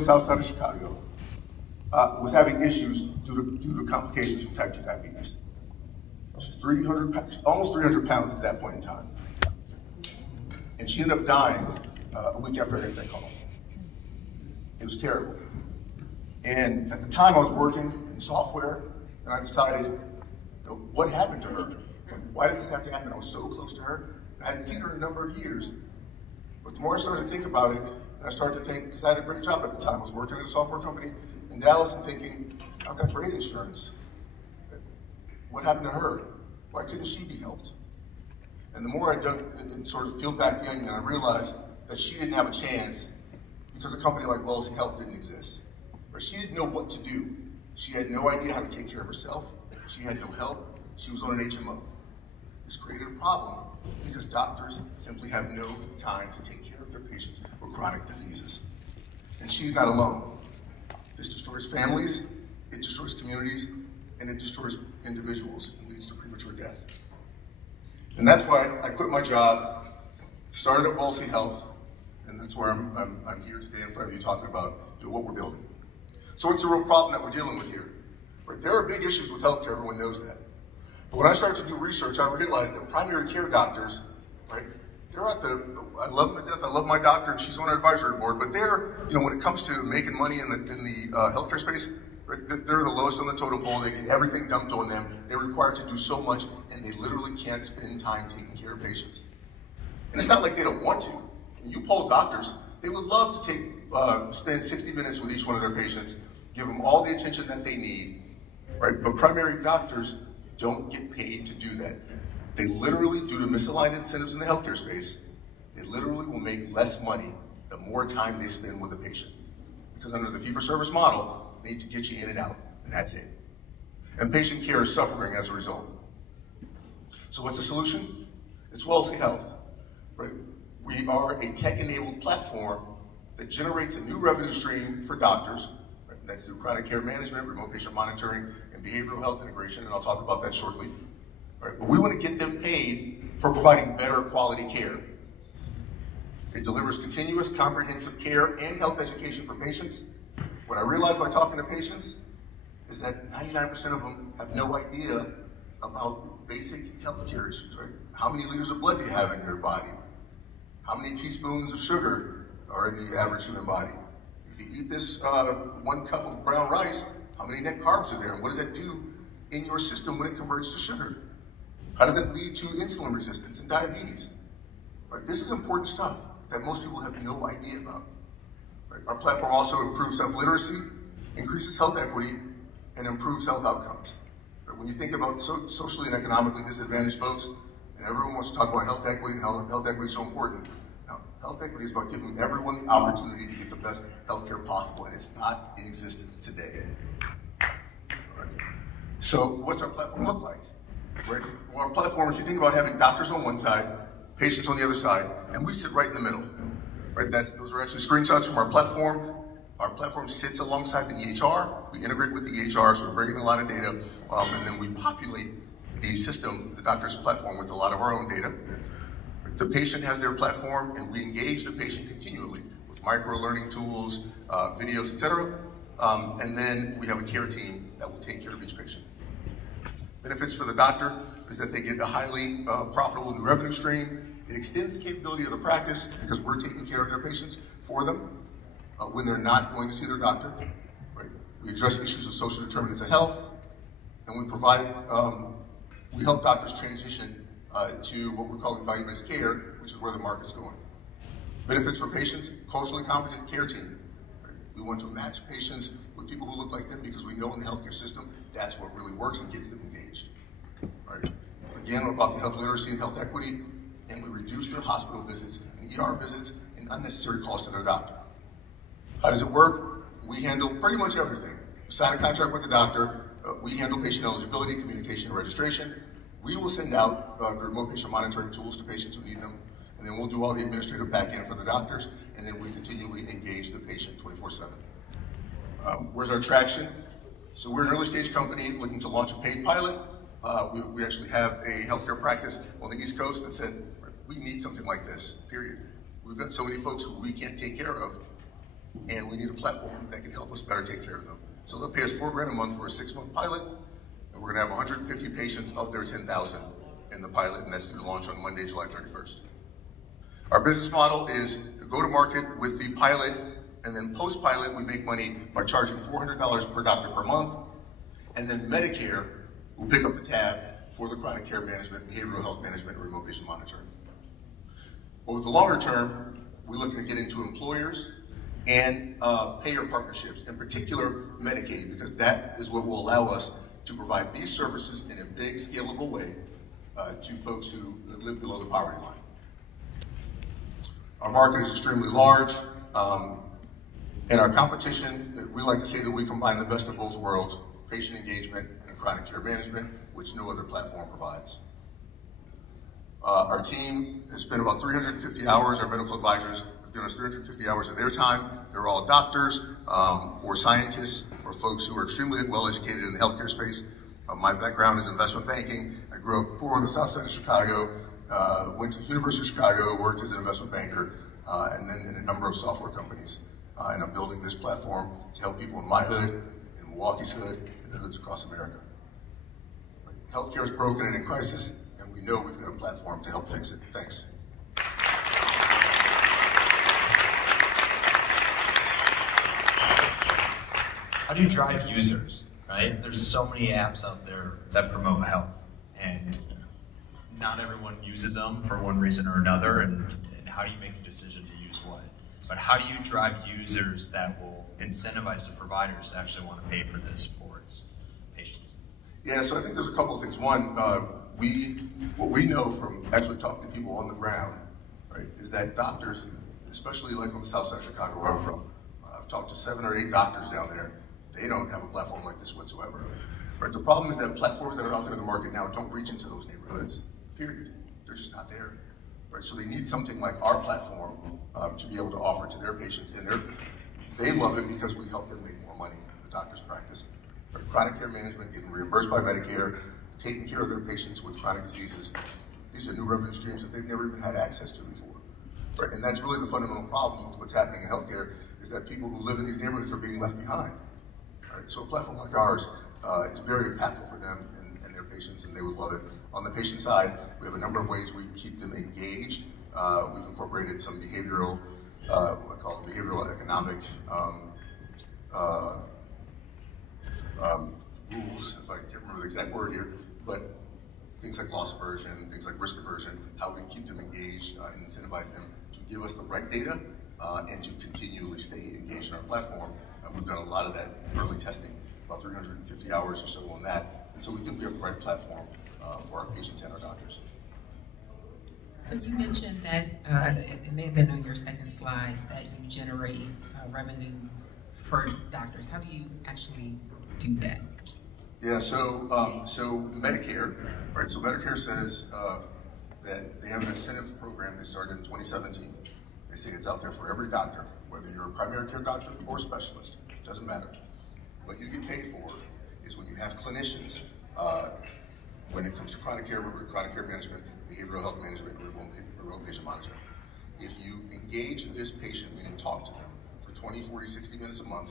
south side of Chicago, was having issues due to complications from type 2 diabetes. She's almost 300 pounds at that point in time. And she ended up dying a week after I got that call. It was terrible. And at the time I was working in software, and I decided, what happened to her? Why did this have to happen? I was so close to her. I hadn't seen her in a number of years. But the more I started to think about it, I started to think, because I had a great job at the time. I was working at a software company in Dallas and thinking, I've got great insurance. What happened to her? Why couldn't she be helped? And the more I dug and sort of peeled back the onion, I realized that she didn't have a chance because a company like Wellacy Health didn't exist. But she didn't know what to do. She had no idea how to take care of herself. She had no help. She was on an HMO. This created a problem because doctors simply have no time to take care of their patients with chronic diseases. And she's not alone. This destroys families, it destroys communities, and it destroys individuals and leads to premature death. And that's why I quit my job, started at Wellacy Health, and that's where I'm here today in front of you talking about what we're building. So it's a real problem that we're dealing with here. Right? There are big issues with healthcare, everyone knows that. But when I started to do research, I realized that primary care doctors, right, they're at I love them to death, I love my doctor, and she's on our advisory board, but they're, when it comes to making money in the healthcare space, right, they're the lowest on the totem pole. They get everything dumped on them. They're required to do so much, and they literally can't spend time taking care of patients. And it's not like they don't want to. When you poll doctors, they would love to spend 60 minutes with each one of their patients, give them all the attention that they need, right? But primary doctors don't get paid to do that. They literally, due to misaligned incentives in the healthcare space, they literally will make less money the more time they spend with the patient. Because under the fee-for-service model, they need to get you in and out, and that's it. And patient care is suffering as a result. So what's the solution? It's Wellacy Health, right? We are a tech-enabled platform that generates a new revenue stream for doctors. Right? That's through chronic care management, remote patient monitoring, and behavioral health integration, and I'll talk about that shortly. Right? But we want to get them paid for providing better quality care. It delivers continuous, comprehensive care and health education for patients. What I realized by talking to patients is that 99% of them have no idea about basic healthcare issues, right? How many liters of blood do you have in your body? How many teaspoons of sugar are in the average human body? If you eat this 1 cup of brown rice, how many net carbs are there? And what does that do in your system when it converts to sugar? How does that lead to insulin resistance and diabetes? Right? This is important stuff that most people have no idea about. Right? Our platform also improves health literacy, increases health equity, and improves health outcomes. Right? When you think about socially and economically disadvantaged folks, and everyone wants to talk about health equity and how health equity is so important. Now, health equity is about giving everyone the opportunity to get the best health care possible, and it's not in existence today. Right? So what's our platform look like? Right? Well, our platform, if you think about having doctors on one side, patients on the other side, and we sit right in the middle. Right? Those are actually screenshots from our platform. Our platform sits alongside the EHR. We integrate with the EHR, so we're bringing a lot of data, and then we populate the system, the doctor's platform, with a lot of our own data. The patient has their platform, and we engage the patient continually with micro-learning tools, videos, etc. And then we have a care team that will take care of each patient. Benefits for the doctor is that they get a highly profitable new revenue stream. It extends the capability of the practice because we're taking care of their patients for them when they're not going to see their doctor. Right? We address issues of social determinants of health, and we provide, we help doctors transition to what we're calling value-based care, which is where the market's going. Benefits for patients, culturally competent care team. Right? We want to match patients with people who look like them because we know in the healthcare system, that's what really works and gets them engaged. Right? Again, we're about the health literacy and health equity, and we reduce their hospital visits and ER visits and unnecessary costs to their doctor. How does it work? We handle pretty much everything. We sign a contract with the doctor. We handle patient eligibility, communication, and registration. We will send out the remote patient monitoring tools to patients who need them, and then we'll do all the administrative back end for the doctors, and then we continually engage the patient 24/7. Where's our traction? So we're an early stage company looking to launch a paid pilot. We actually have a healthcare practice on the East Coast that said, we need something like this, period. We've got so many folks who we can't take care of. and we need a platform that can help us better take care of them. So they'll pay us $4 grand a month for a 6-month pilot, and we're gonna have 150 patients of their 10,000 in the pilot, and that's due to launch on Monday, July 31st. Our business model is to go to market with the pilot, and then post-pilot, we make money by charging $400 per doctor per month, and then Medicare will pick up the tab for the chronic care management, behavioral health management, and remote patient monitoring. Over the longer term, we're looking to get into employers and payer partnerships, in particular Medicaid, because that is what will allow us to provide these services in a big, scalable way to folks who live below the poverty line. Our market is extremely large. In our competition, we like to say that we combine the best of both worlds, patient engagement and chronic care management, which no other platform provides. Our team has spent about 350 hours. Our medical advisors have given us 350 hours of their time. They're all doctors or scientists or folks who are extremely well educated in the healthcare space. My background is investment banking. I grew up poor on the south side of Chicago, went to the University of Chicago, worked as an investment banker, and then in a number of software companies. And I'm building this platform to help people in my hood, in Milwaukee's hood, and the hoods across America. Healthcare is broken and in crisis, and we know we've got a platform to help fix it. Thanks. How do you drive users, right? There's so many apps out there that promote health, and not everyone uses them for one reason or another, and how do you make a decision to use what? But how do you drive users that will incentivize the providers to actually want to pay for this for its patients? Yeah, so I think there's a couple of things. One, what we know from actually talking to people on the ground, right, is that doctors, especially like on the south side of Chicago where I'm from, I've talked to 7 or 8 doctors down there. They don't have a platform like this whatsoever. Right, the problem is that platforms that are out there in the market now don't reach into those neighborhoods, period. They're just not there. Right, so they need something like our platform to be able to offer to their patients, and they love it because we help them make more money in the doctor's practice. Right, chronic care management, getting reimbursed by Medicare, taking care of their patients with chronic diseases. These are new revenue streams that they've never even had access to before. Right, and that's really the fundamental problem with what's happening in healthcare, is that people who live in these neighborhoods are being left behind. Right, so a platform like ours is very impactful for them and their patients, and they would love it. On the patient side, we have a number of ways we keep them engaged. We've incorporated some behavioral, what I call behavioral economic rules, if I can't remember the exact word here, but things like loss aversion, things like risk aversion, how we keep them engaged and incentivize them to give us the right data and to continually stay engaged in our platform. We've done a lot of that early testing, about 350 hours or so on that, and so we think we have the right platform for our patients and our doctors. So you mentioned that, it may have been on your second slide, that you generate revenue for doctors. How do you actually do that? Yeah, so Medicare, right? So Medicare says that they have an incentive program they started in 2017. They say it's out there for every doctor, whether you're a primary care doctor or a specialist, doesn't matter. What you get paid for is when you have clinicians, when it comes to chronic care management, behavioral health management, and remote patient monitoring. If you engage this patient, meaning talk to them for 20, 40, 60 minutes a month,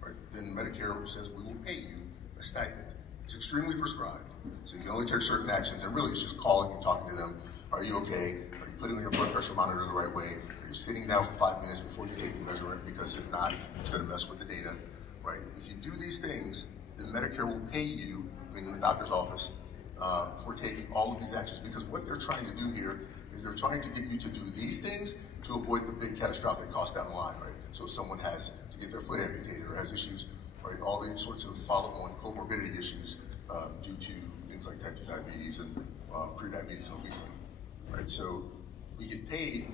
right, then Medicare says we will pay you a stipend. It's extremely prescribed, so you can only take certain actions, and really it's just calling and talking to them. Are you okay? Are you putting on your blood pressure monitor the right way? Are you sitting down for 5 minutes before you take the measurement? Because if not, it's going to mess with the data, right? If you do these things, then Medicare will pay you, meaning the doctor's office, for taking all of these actions, because what they're trying to do here is they're trying to get you to do these things to avoid the big catastrophic cost down the line, right? So if someone has to get their foot amputated or has issues, right, all these sorts of follow-on comorbidity issues due to things like type 2 diabetes and prediabetes and obesity, right? So we get paid,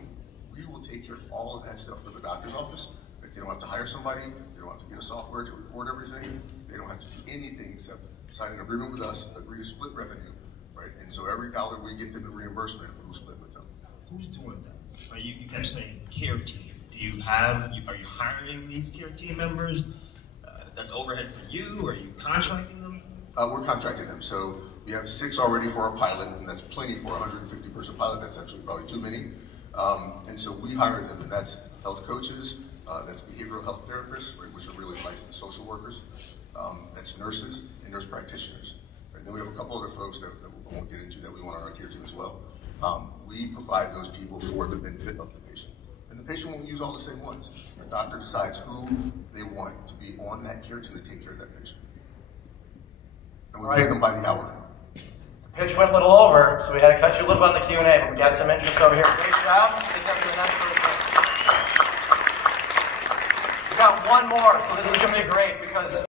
we will take care of all of that stuff for the doctor's office. Like, they don't have to hire somebody, they don't have to get a software to record everything, they don't have to do anything except sign an agreement with us, agree to split revenue, right? And so every dollar we get them in reimbursement, we'll split with them. Who's doing that? Right, you kept saying care team. Are you hiring these care team members? That's overhead for you, or are you contracting them? We're contracting them. So we have 6 already for our pilot, and that's plenty for a 150-person pilot. That's actually probably too many. And so we hire them, and that's health coaches, That's behavioral health therapists, right, which are really licensed social workers. That's nurses and nurse practitioners. Right? Then we have a couple other folks that we won't get into that we want on our care team as well. We provide those people for the benefit of the patient. And the patient won't use all the same ones. The doctor decides who they want to be on that care team to take care of that patient. And we pay them by the hour. The pitch went a little over, so we had to cut you a little bit on the Q&A, but we got some interest over here. Great job. Take that for the next person. We got one more, so this is going to be great because